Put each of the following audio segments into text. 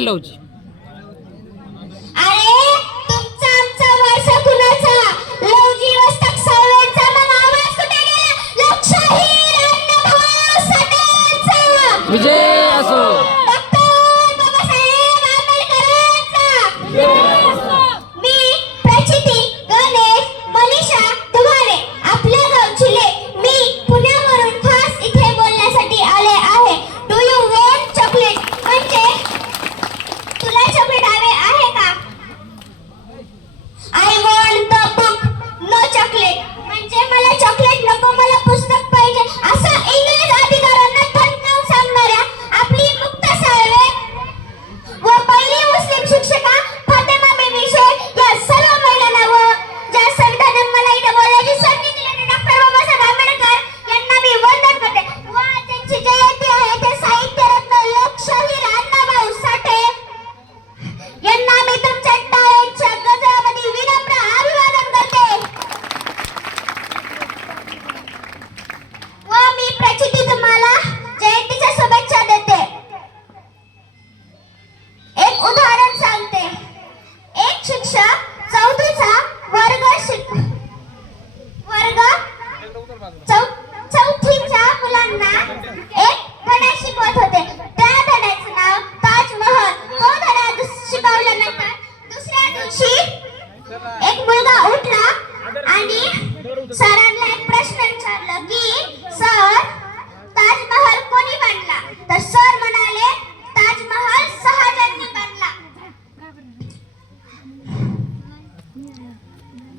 आहे लवची? अरे तुमचा आमचा वारसा कुणाचा? लवजी वस्तक साळवेंचा. मग आवाज कुठे गेला? लोकशाही अण्णाभाऊ साठेंचा. विजय असो. डॉक्टर बाबासाहेब आंबेडकरांचा. मी प्रचिती गणेश मनीषा दुभारे आपल्या गावची लेक. मी पुण्यावरून खास इथे बोलण्यासाठी आले आहे. Do you want chocolate? म्हणजे तुला चॉकलेट हवे आहे का? I want the book. No chocolate. म्हणजे मला चॉकलेट नको, मला पुस्तक पाहिजे. असा इंग्रज अधिकाऱ्यांना ठणकावून सांगणाऱ्या आपली मुक्ता साळवे व पहिली मुस्लिम शिक्षिका फातेमा बेबी शेख या सर्व महिलांना व ज्या संविधानाने मला इथे बोलायची संधी दिली डॉक्टर बाबासाहेब आंबेडकर यांना मी वंदन करते. व त्यांची जयंती आहे ते साहित्यरत्न लोकशाहीर अण्णाभाऊ साठे यांना मी तुमच्या टाळ्यांच्या गजरामध्ये विनम्र अभिवादन करते. व मी प्रचिती तुम्हाला जयंतीच्या शुभेच्छा देते. एक उदाहरण सांगते. एक शिक्षक चौथीचा चौथीच्या मुलांना एक धडा शिकवत होते. त्या धड्याचं नाव ताजमहल. तो धडा शिकवल्यानंतर दुसऱ्या दिवशी एक मुलगा उठला आणि सरांना एक प्रश्न विचारला की सर ताजमहल कोणी बांधला? तर सर म्हणाले ताजमहल शहाजहानने बांधला.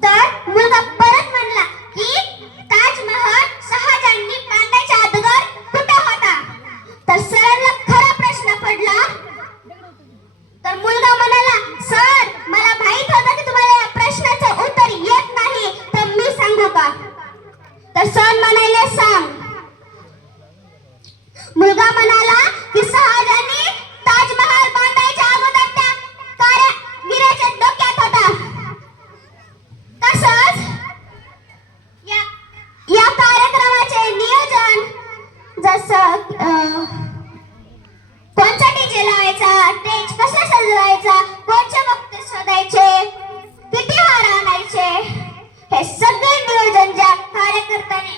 तर मुलगा परत म्हणला की ताजमहल शहाजहानने बांधायच्या अगोदर कुठे होता? तर सरांना खरा प्रश्न पडला. तर मुलगा म्हणाला सर मला माहित होतं की तुम्हाला या प्रश्नाचं उत्तर येत नाही, तर मी सांगू का? तर सर म्हणाले सांग. मुलगा म्हणाला की शहाजहानने ताजमहल बांधायच्या अगोदर त्या कारागिराच्या डोक्यात होता. तसंच या कार्यक्रमाचे नियोजन जसं कोणचा डीजे लावायचा, स्टेज कसा सजवायचा, कोणचे वक्ते शोधायचे, किती हार आणायचे, हे सगळे नियोजन ज्या कार्यकर्त्याने